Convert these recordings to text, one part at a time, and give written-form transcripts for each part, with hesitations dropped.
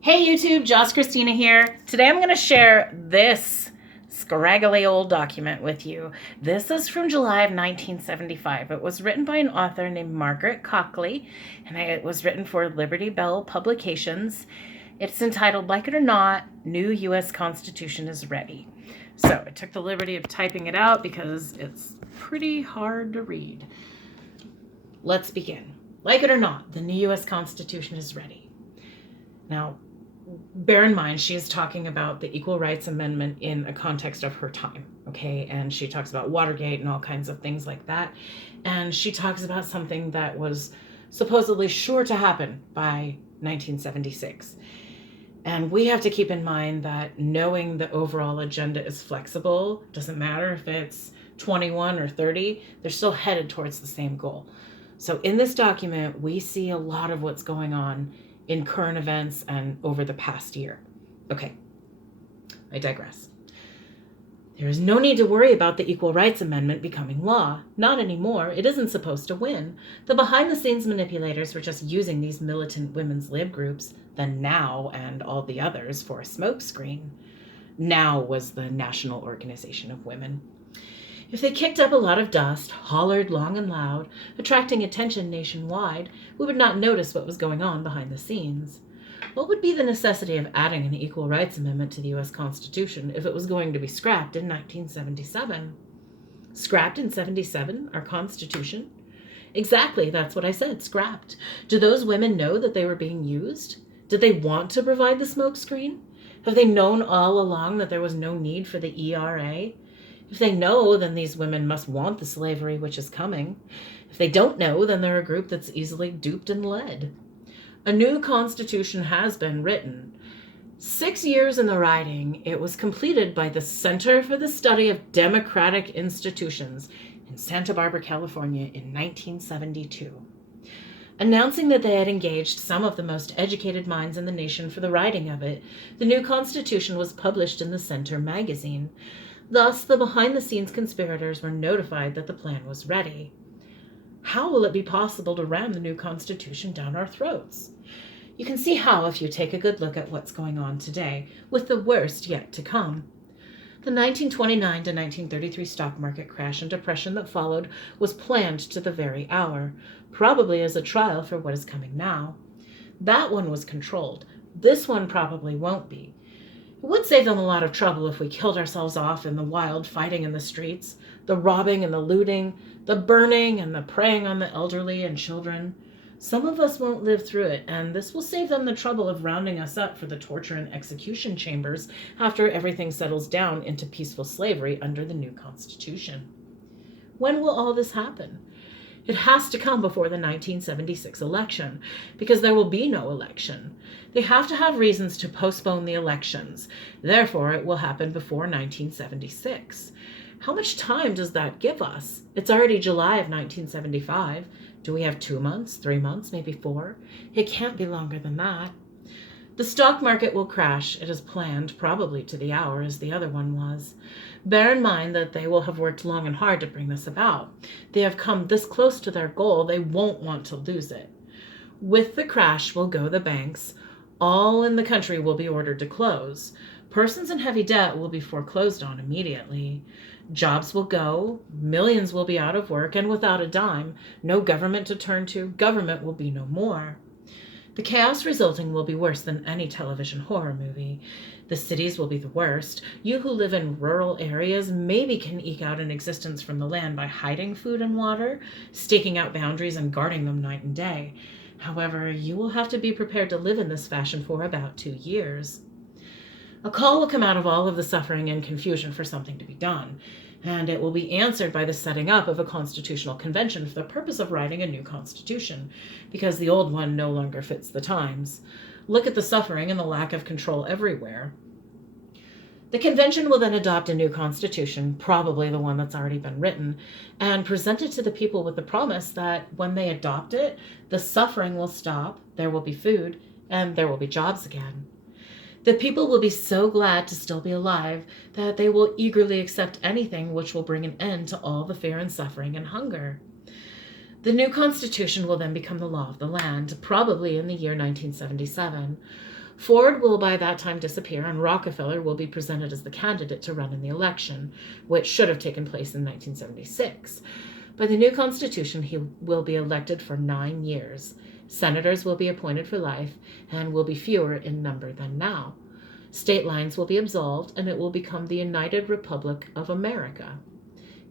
Hey YouTube, Joss Christina here. Today I'm going to share this scraggly old document with you. This is from July of 1975. It was written by an author named Margaret Cokley, and it was written for Liberty Bell Publications. It's entitled, Like It or Not, New U.S. Constitution is Ready. So I took the liberty of typing it out because it's pretty hard to read. Let's begin. Like it or not, the new U.S. Constitution is ready. Now, bear in mind, she is talking about the Equal Rights Amendment in a context of her time, okay? And she talks about Watergate and all kinds of things like that. And she talks about something that was supposedly sure to happen by 1976. And we have to keep in mind that knowing the overall agenda is flexible, doesn't matter if it's 21 or 30, they're still headed towards the same goal. So in this document, we see a lot of what's going on in current events and over the past year. Okay, I digress. There is no need to worry about the Equal Rights Amendment becoming law. Not anymore. It isn't supposed to win. The behind-the-scenes manipulators were just using these militant women's lib groups, the NOW and all the others, for a smokescreen. NOW was the National Organization of Women. If they kicked up a lot of dust, hollered long and loud, attracting attention nationwide, we would not notice what was going on behind the scenes. What would be the necessity of adding an Equal Rights Amendment to the U.S. Constitution if it was going to be scrapped in 1977? Scrapped in 77, our Constitution? Exactly, that's what I said, scrapped. Do those women know that they were being used? Did they want to provide the smokescreen? Have they known all along that there was no need for the ERA? If they know, then these women must want the slavery which is coming. If they don't know, then they're a group that's easily duped and led. A new constitution has been written. 6 years in the writing, it was completed by the Center for the Study of Democratic Institutions in Santa Barbara, California in 1972. Announcing that they had engaged some of the most educated minds in the nation for the writing of it, the new constitution was published in the Center magazine. Thus, the behind-the-scenes conspirators were notified that the plan was ready. How will it be possible to ram the new Constitution down our throats? You can see how if you take a good look at what's going on today, with the worst yet to come. The 1929 to 1933 stock market crash and depression that followed was planned to the very hour, probably as a trial for what is coming now. That one was controlled. This one probably won't be. It would save them a lot of trouble if we killed ourselves off in the wild fighting in the streets, the robbing and the looting, the burning and the preying on the elderly and children. Some of us won't live through it, and this will save them the trouble of rounding us up for the torture and execution chambers after everything settles down into peaceful slavery under the new Constitution. When will all this happen? It has to come before the 1976 election, because there will be no election. They have to have reasons to postpone the elections. Therefore, it will happen before 1976. How much time does that give us? It's already July of 1975. Do we have 2 months, 3 months, maybe 4? It can't be longer than that. The stock market will crash, it is planned, probably to the hour as the other one was. Bear in mind that they will have worked long and hard to bring this about. They have come this close to their goal, they won't want to lose it. With the crash will go the banks. All in the country will be ordered to close. Persons in heavy debt will be foreclosed on immediately. Jobs will go, millions will be out of work and without a dime. No government to turn to, government will be no more. The chaos resulting will be worse than any television horror movie. The cities will be the worst. You who live in rural areas maybe can eke out an existence from the land by hiding food and water, staking out boundaries and guarding them night and day. However, you will have to be prepared to live in this fashion for about 2 years. A call will come out of all of the suffering and confusion for something to be done, and it will be answered by the setting up of a constitutional convention for the purpose of writing a new constitution, because the old one no longer fits the times. Look at the suffering and the lack of control everywhere. The convention will then adopt a new constitution, probably the one that's already been written, and present it to the people with the promise that when they adopt it, the suffering will stop, there will be food, and there will be jobs again. The people will be so glad to still be alive that they will eagerly accept anything which will bring an end to all the fear and suffering and hunger. The new Constitution will then become the law of the land, probably in the year 1977. Ford will by that time disappear, and Rockefeller will be presented as the candidate to run in the election, which should have taken place in 1976. By the new Constitution, he will be elected for 9 years. Senators will be appointed for life and will be fewer in number than now. State lines will be absolved, and it will become the United Republic of America.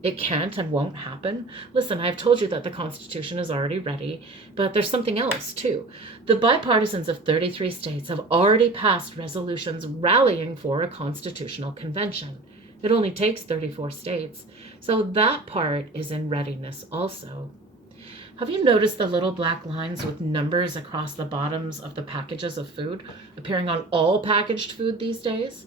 It can't and won't happen. Listen, I've told you that the Constitution is already ready, but there's something else, too. The bipartisans of 33 states have already passed resolutions rallying for a constitutional convention. It only takes 34 states, so that part is in readiness also. Have you noticed the little black lines with numbers across the bottoms of the packages of food appearing on all packaged food these days?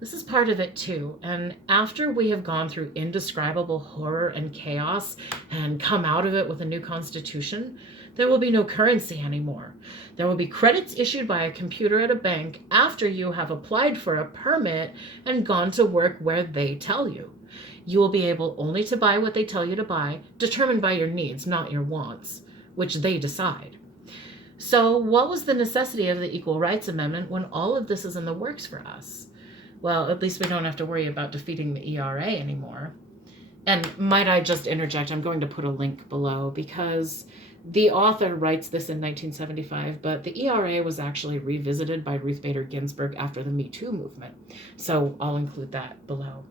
This is part of it too, and after we have gone through indescribable horror and chaos and come out of it with a new constitution, there will be no currency anymore. There will be credits issued by a computer at a bank after you have applied for a permit and gone to work where they tell you. You will be able only to buy what they tell you to buy, determined by your needs, not your wants, which they decide. So what was the necessity of the Equal Rights Amendment when all of this is in the works for us? Well, at least we don't have to worry about defeating the ERA anymore. And might I just interject, I'm going to put a link below because the author writes this in 1975, but the ERA was actually revisited by Ruth Bader Ginsburg after the Me Too movement. So I'll include that below.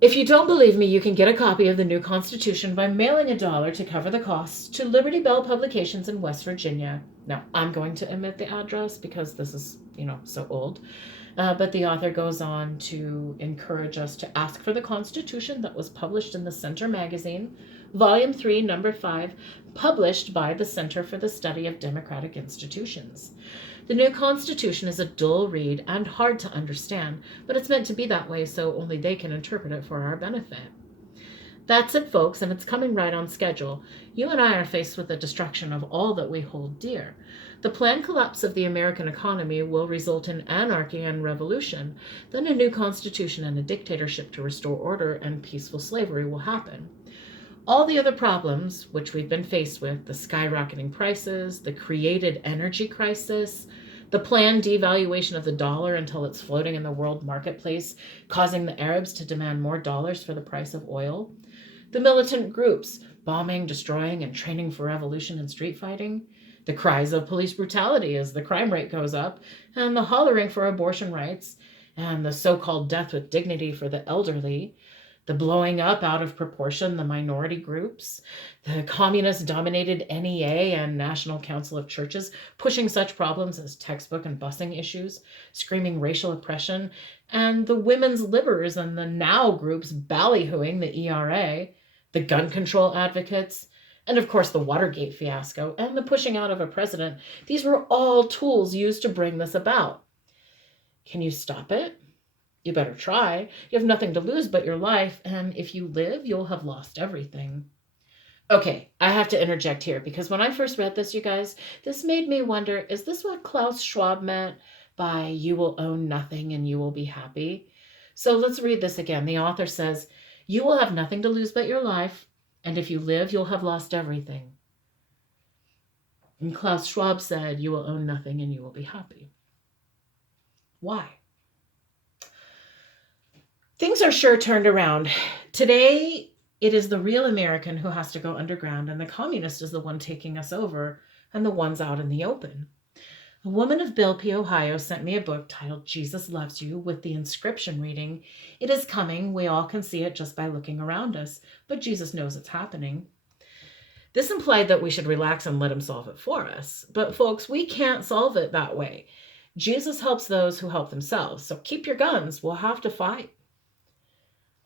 If you don't believe me, you can get a copy of the new Constitution by mailing $1 to cover the costs to Liberty Bell Publications in West Virginia. Now, I'm going to omit the address because this is, so old. But the author goes on to encourage us to ask for the Constitution that was published in the Center magazine, Volume 3, Number 5, published by the Center for the Study of Democratic Institutions. The new Constitution is a dull read and hard to understand, but it's meant to be that way so only they can interpret it for our benefit. That's it, folks, and it's coming right on schedule. You and I are faced with the destruction of all that we hold dear. The planned collapse of the American economy will result in anarchy and revolution. Then a new constitution and a dictatorship to restore order and peaceful slavery will happen. All the other problems which we've been faced with, the skyrocketing prices, the created energy crisis, the planned devaluation of the dollar until it's floating in the world marketplace, causing the Arabs to demand more dollars for the price of oil, the militant groups bombing, destroying, and training for revolution and street fighting, the cries of police brutality as the crime rate goes up, and the hollering for abortion rights, and the so-called death with dignity for the elderly, the blowing up out of proportion the minority groups, the communist-dominated NEA and National Council of Churches pushing such problems as textbook and busing issues, screaming racial oppression, and the women's livers and the NOW groups ballyhooing the ERA, the gun control advocates, and of course the Watergate fiasco and the pushing out of a president. These were all tools used to bring this about. Can you stop it? You better try. You have nothing to lose but your life, and if you live, you'll have lost everything. Okay, I have to interject here, because when I first read this, you guys, this made me wonder, is this what Klaus Schwab meant by you will own nothing and you will be happy? So let's read this again. The author says, you will have nothing to lose but your life, and if you live, you'll have lost everything. And Klaus Schwab said, you will own nothing and you will be happy. Why? Things are sure turned around. Today, it is the real American who has to go underground, and the communist is the one taking us over, and the one's out in the open. A woman of Billpe, Ohio, sent me a book titled Jesus Loves You with the inscription reading, "It is coming, we all can see it just by looking around us, but Jesus knows it's happening." This implied that we should relax and let him solve it for us. But folks, we can't solve it that way. Jesus helps those who help themselves, so keep your guns, we'll have to fight.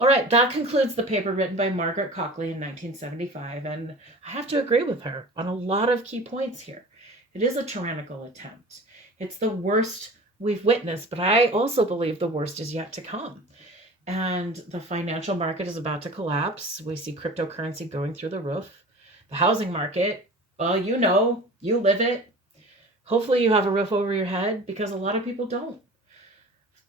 All right, that concludes the paper written by Margaret Cokley in 1975, and I have to agree with her on a lot of key points here. It is a tyrannical attempt. It's the worst we've witnessed, but I also believe the worst is yet to come. And the financial market is about to collapse. We see cryptocurrency going through the roof. The housing market, well, you live it. Hopefully you have a roof over your head, because a lot of people don't.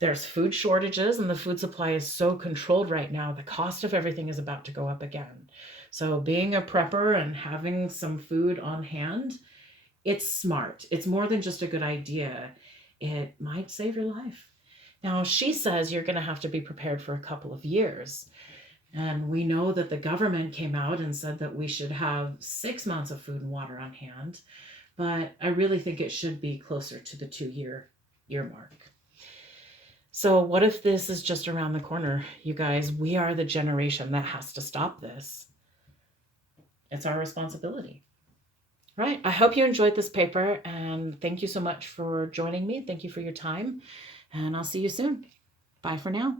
There's food shortages, and the food supply is so controlled right now. The cost of everything is about to go up again. So being a prepper and having some food on hand, it's smart. It's more than just a good idea. It might save your life. Now, she says you're going to have to be prepared for a couple of years. And we know that the government came out and said that we should have 6 months of food and water on hand. But I really think it should be closer to the 2-year mark. So what if this is just around the corner, you guys? We are the generation that has to stop this. It's our responsibility. Right. I hope you enjoyed this paper, and thank you so much for joining me. Thank you for your time, and I'll see you soon. Bye for now.